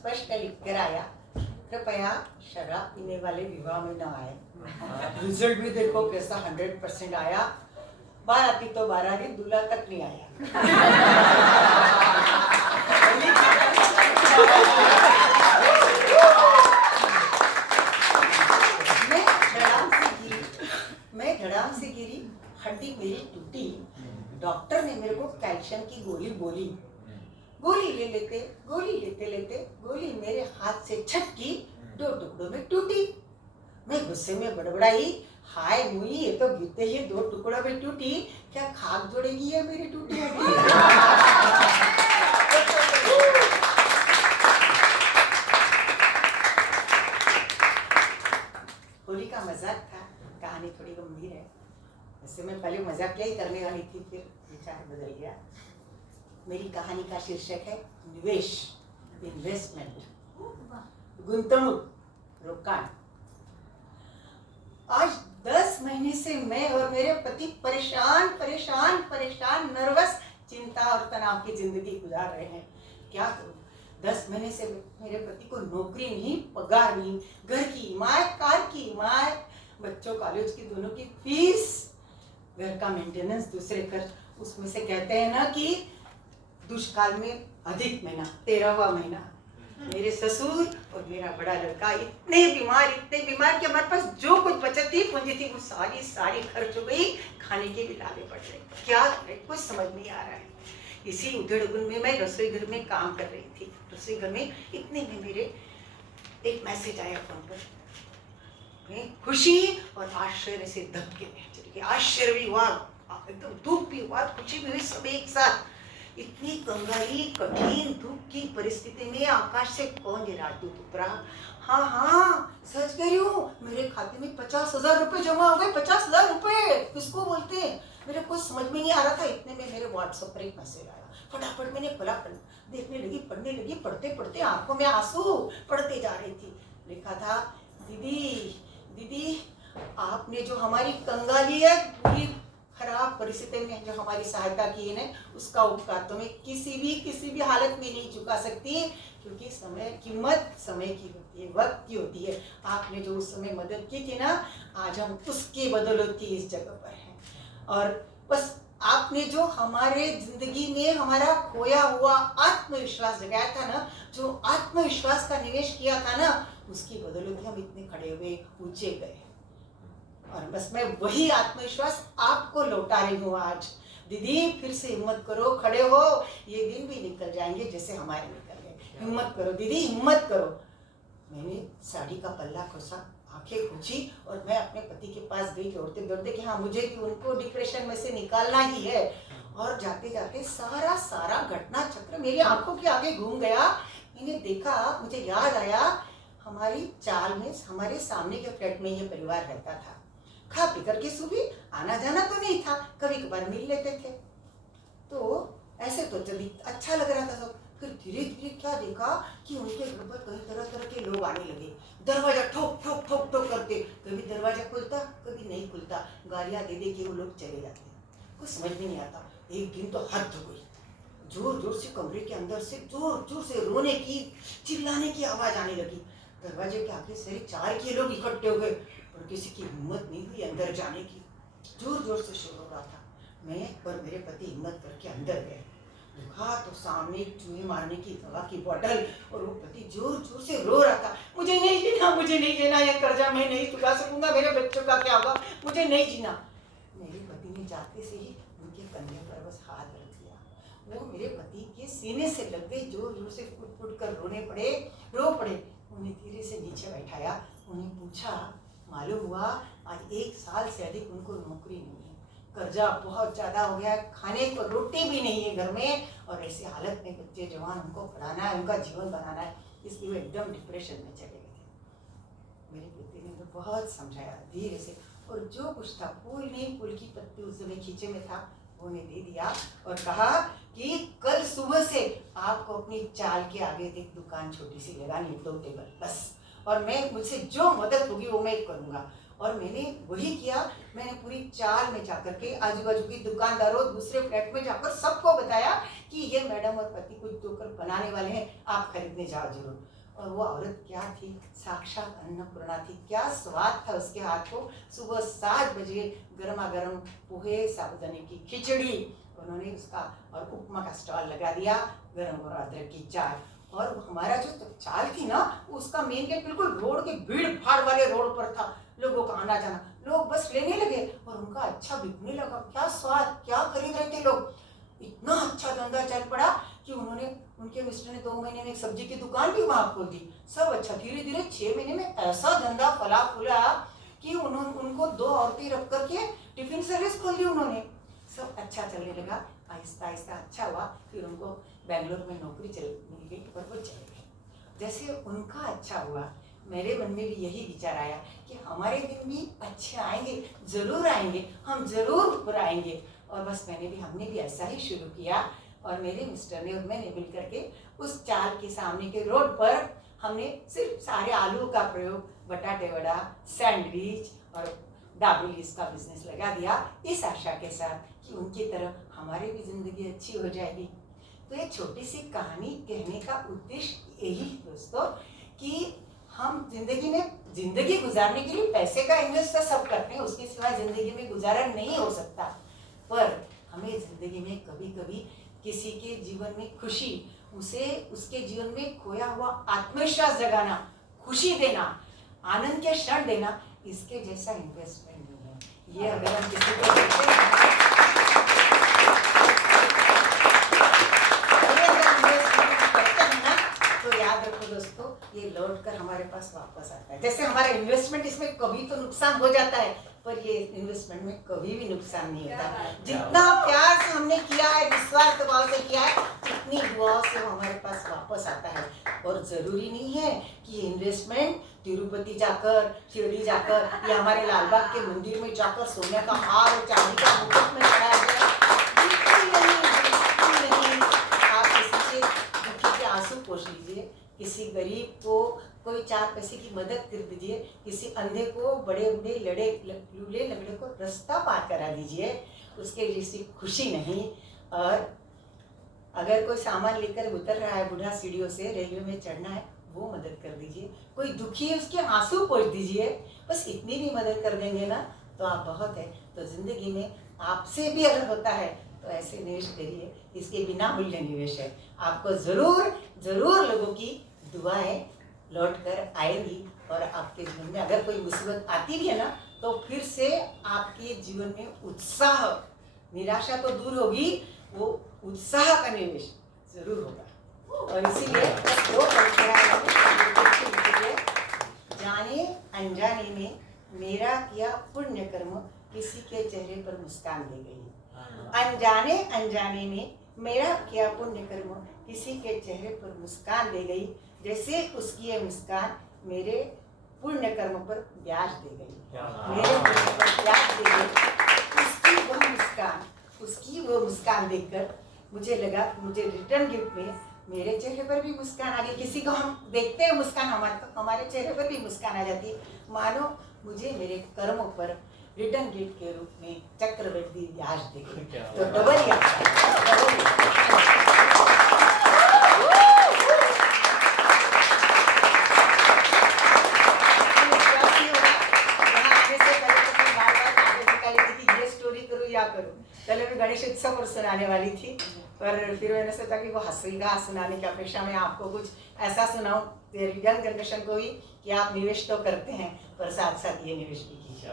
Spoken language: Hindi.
स्पष्ट लिख कर आया, कृपया शराब पीने वाले विवाह में न आए। रिजल्ट भी देखो कैसा 100% आया। बाराती तो बाराती, दूल्हा तक नहीं आया। मैं धड़ाम से गिरी, हड्डी मेरी टूटी। डॉक्टर ने मेरे को कैल्शियम की गोली बोली। गोली लेते लेते गोली मेरे हाथ से छटकी, 2 टुकड़ों में टूटी। मैं गुस्से में बड़बड़ाई, हाय मुई, ये तो गिरते ही 2 टुकड़ों में टूटी, क्या खाक जोड़ेगी है मेरी टूटी हड्डी? होली का मजाक था, कहानी थोड़ी गंभीर है। वैसे मैं पहले मजाक ही करने वाली थी, फिर विचार बदल गया। मेरी कहानी का शीर्षक है निवेश, इन्वेस्टमेंट, गुंतवणूक, रोकाण। आज 10 महीने से मैं और मेरे पति परेशान नर्वस, चिंता और तनाव की जिंदगी गुजार रहे हैं। क्या करूं? 10 महीने से मेरे पति को नौकरी नहीं, पगार नहीं, घर की इमारत, कार की इमारत, बच्चों कॉलेज की दोनों की फीस, घर का मेंटेनेंस, दूसरे खर्च। उसमें से कहते हैं ना कि दुष्काल में अधिक महीना, 13वां महीना। मेरे ससुर और मेरा बड़ा लड़का इतने बीमार कि हमारे पास जो कुछ बचत थी, पूंजी थी, वो सारी खर्च हो गई। खाने के भी लाले पड़ रहे, क्या करें कुछ समझ नहीं आ रहा है। इसी उधेड़-बुन में मैं रसोई घर में काम कर रही थी। रसोई घर में इतने में मेरे एक मैसेज आया फोन पर। मैं खुशी और आश्चर्य से धक्के में चली गई। आश्चर्य भी हुआ, एकदम दुख भी हुआ, खुशी भी हुई, सब एक साथ। इतनी कंगाली, कठिन दुख की परिस्थिति में आकाश से कौन ये राजदूत उतरा? हाँ, सच कह रही हूँ, मेरे खाते में 50,000 रुपए जमा हो गए। 50,000 रुपए किसको बोलते हैं? मेरे कुछ समझ में नहीं आ रहा था। इतने में मेरे व्हाट्सएप पर एक मैसेज आया। फटाफट मैंने खोला, देखने लगी, पढ़ने लगी। पढ़ते आंखों में आंसू पढ़ते जा रही थी। लिखा था, दीदी आपने जो हमारी कंगाली है, पूरी खराब परिस्थिति में जो हमारी सहायता की है, उसका उपकार तो मैं किसी भी हालत में नहीं चुका सकती, क्योंकि कीमत समय की होती है, वक्त की होती है। आपने जो उस समय मदद की थी ना, आज हम उसके बदौलत इस जगह पर हैं। और बस आपने जो हमारे जिंदगी में हमारा खोया हुआ आत्मविश्वास जगाया था ना, जो आत्मविश्वास का निवेश किया था ना, उसकी बदौलत हम इतने खड़े हुए, ऊंचे गए। और बस मैं वही आत्मविश्वास आपको लौटा रही हूँ आज। दीदी फिर से हिम्मत करो, खड़े हो, ये दिन भी निकल जाएंगे जैसे हमारे निकल गए। हिम्मत करो दीदी, हिम्मत करो। मैंने साड़ी का पल्ला खोसा, आंखें खोजी और मैं अपने पति के पास गई दौड़ते कि हाँ, मुझे भी उनको डिप्रेशन में से निकालना ही है। और जाते जाते सारा घटना चक्र मेरी आंखों के आगे घूम गया। मैंने देखा, मुझे याद आया, हमारी चाल में हमारे सामने के फ्लैट में ये परिवार रहता था। खा पी करके सुबह आना जाना तो नहीं था, कभी कभार मिल लेते थे, तो ऐसे तो चली अच्छा लग रहा था सब। फिर धीरे धीरे क्या देखा कि उनके घर पर कई तरह के लोग आने लगे। दरवाजा ठोक ठोक करते, कभी दरवाजा खुलता, कभी नहीं खुलता, गालियां दे के वो लोग चले जाते। कुछ समझ में नहीं आता। एक दिन तो हद हो गई, जोर से कमरे के अंदर से जोर से रोने की, चिल्लाने की आवाज आने लगी। दरवाजे के आगे से 4 के लोग इकट्ठे हो गए, और किसी की हिम्मत नहीं हुई अंदर जाने की। जोर से शोर हो रहा था। मैं और मेरे पति हिम्मत करके अंदर गए। देखा तो सामने चूहे मारने की दवा की बोतल, और वो पति जोर से रो रहा था, मुझे नहीं जीना, ये कर्जा मैं नहीं चुका सकूंगा, मेरे बच्चों का क्या होगा, मुझे नहीं जीना। मेरे पति ने जाते से ही उनके कंधे पर बस हाथ रख दिया। वो मेरे पति के सीने से लग गए, जोर से फुट कर रो पड़े। उन्हें धीरे से नीचे बैठाया, उन्हें पूछा, मालूम हुआ आज 1 साल से अधिक उनको नौकरी नहीं है, कर्जा बहुत ज्यादा हो गया, खाने को रोटी भी नहीं है घर में, और ऐसी हालत में बच्चे जवान उनको पढ़ाना है, उनका जीवन बनाना है, इसलिए वो एकदम डिप्रेशन में चले गए थे। मेरे पति ने तो बहुत समझाया धीरे से, और जो कुछ था, फूल की पत्ती उस समय खींचे में था, उन्हें दे दिया और कहा कि कल सुबह से आपको अपनी चाल के आगे एक दुकान छोटी सी लगानी, 2 टेबल बस, और मैं मुझसे जो मदद होगी वो मैं करूँगा। और मैंने वही किया। मैंने पूरी चाल में जाकर के आजू बाजू की दुकानदारों, दूसरे फ्लैट में जाकर सबको बताया कि ये मैडम और पति कुछ जोकर बनाने वाले हैं, आप खरीदने जाओ जरूर। और वो औरत क्या थी, साक्षात अन्नपूर्णा थी। क्या स्वाद था उसके हाथ को। सुबह 7 बजे गर्मा गर्म पोहे, साबुदाने की खिचड़ी उन्होंने उसका और उपमा का स्टॉल लगा दिया, गरम गरम अदरक की चाय। और हमारा जो चाल थी ना, उसका मेन गेट बिल्कुल रोड के भीड़ भाड़ वाले रोड पर था। लोगों का आना जाना, लोग बस लेने लगे और उनका अच्छा बिकने लगा। क्या स्वाद, क्या खरीद रहे थे लोग। इतना अच्छा धंधा चल पड़ा कि उनके मिस्टर ने 2 महीने में एक सब्जी की दुकान भी वहां खोल दी। सब अच्छा, धीरे धीरे 6 महीने में ऐसा धंधा फला फूला कि उनको 2 औरतें रख करके टिफिन सर्विस खोल दी उन्होंने। सब अच्छा चलने लगा, आहिस्ता आहिस्ता अच्छा हुआ। फिर उनको बेंगलोर में नौकरी मिल गई और वो चले गए। जैसे उनका अच्छा हुआ, मेरे मन में भी यही विचार आया कि हमारे दिन भी अच्छे आएंगे, जरूर आएंगे, हम जरूर ऊपर आएंगे। और बस हमने भी ऐसा ही शुरू किया। और मेरे मिस्टर ने और मैंने मिल करके उस चाल के सामने के रोड पर हमने सिर्फ सारे आलू का प्रयोग, बटाटे वड़ा, सैंडविच और दाबेलीज का बिजनेस लगा दिया, इस आशा के साथ कि उनकी तरह हमारी भी जिंदगी अच्छी हो जाएगी। तो एक छोटी सी कहानी कहने का उद्देश्य यही दोस्तों कि हम जिंदगी गुजारने के लिए पैसे का इन्वेस्ट तो सब करते हैं, उसके सिवा जिंदगी में गुजारा नहीं हो सकता। पर हमें जिंदगी में कभी कभी किसी के जीवन में खुशी, उसके जीवन में खोया हुआ आत्मविश्वास जगाना, खुशी देना, आनंद के क्षण देना, इसके जैसा इन्वेस्टमेंट नहीं है। ये अगर हम किसी को देते हैं तो याद रखो दोस्तों, ये लौट कर हमारे पास वापस आता है। जैसे हमारा इन्वेस्टमेंट, इसमें कभी तो नुकसान हो जाता है, पर ये इन्वेस्टमेंट में कभी भी नुकसान नहीं होता। जितना प्यार से हमने किया है, निस्वार्थ भाव से किया है, उतनी दुआओं से हमारे पास वापस आता है। और जरूरी नहीं है कि ये इन्वेस्टमेंट तिरुपति जाकर, शिरडी जाकर या हमारे लालबाग के मंदिर में जाकर सोने का हार और चांदी का मुकुट में लगाया जाए। आप किसी के दुखी के आंसू पोंछ लीजिए, किसी गरीब को कोई 4 पैसे की मदद कर दीजिए, किसी अंधे को, बड़े बूढ़े लूले लंगड़े को रास्ता पार करा दीजिए, उसके जैसी खुशी नहीं। और अगर कोई सामान लेकर उतर रहा है बूढ़ा सीढ़ियों से, रेलवे में चढ़ना है, वो मदद कर दीजिए। कोई दुखी है, उसके आंसू पोंछ दीजिए। बस इतनी भी मदद कर देंगे ना तो आप बहुत है। तो जिंदगी में आपसे भी अगर होता है तो ऐसे निवेश करिए, इसके बिना मूल्य निवेश है। आपको जरूर लोगों की दुआएं लौट कर आएंगी। और आपके जीवन में अगर कोई मुसीबत आती भी है ना, तो फिर से आपके जीवन में उत्साह, निराशा तो दूर होगी, वो उत्साह का निवेश जरूर होगा। और इसीलिए जाने अनजाने में मेरा किया पुण्य कर्म किसी के चेहरे पर मुस्कान दे गई। अनजाने में मेरा किया पुण्य कर्म किसी के चेहरे पर मुस्कान दे गई। जैसे उसकी ये मुस्कान मेरे पुण्य कर्म पर ब्याज दे गई, मेरे पुण्य पर ब्याज दे गई। उसकी वो मुस्कान देखकर मुझे लगा कि मुझे रिटर्न गिफ्ट में मेरे चेहरे पर भी मुस्कान आ गई। किसी को हम देखते हैं मुस्कान, हमारे चेहरे पर भी मुस्कान आ जाती है। मानो मुझे मेरे कर्मों पर रिटर्न गिफ्ट के रूप में चक्रवृद्धि ब्याज दे गई। तो डबल पहले मैं गणेश उत्सव पर सुनाने वाली थी, पर फिर मैंने सोचा कि वो हंसेगा, सुनाने की अपेक्षा में आपको कुछ ऐसा सुनाऊं यंग जनरेशन को भी कि आप निवेश तो करते हैं पर साथ साथ ये निवेश भी कीजिए।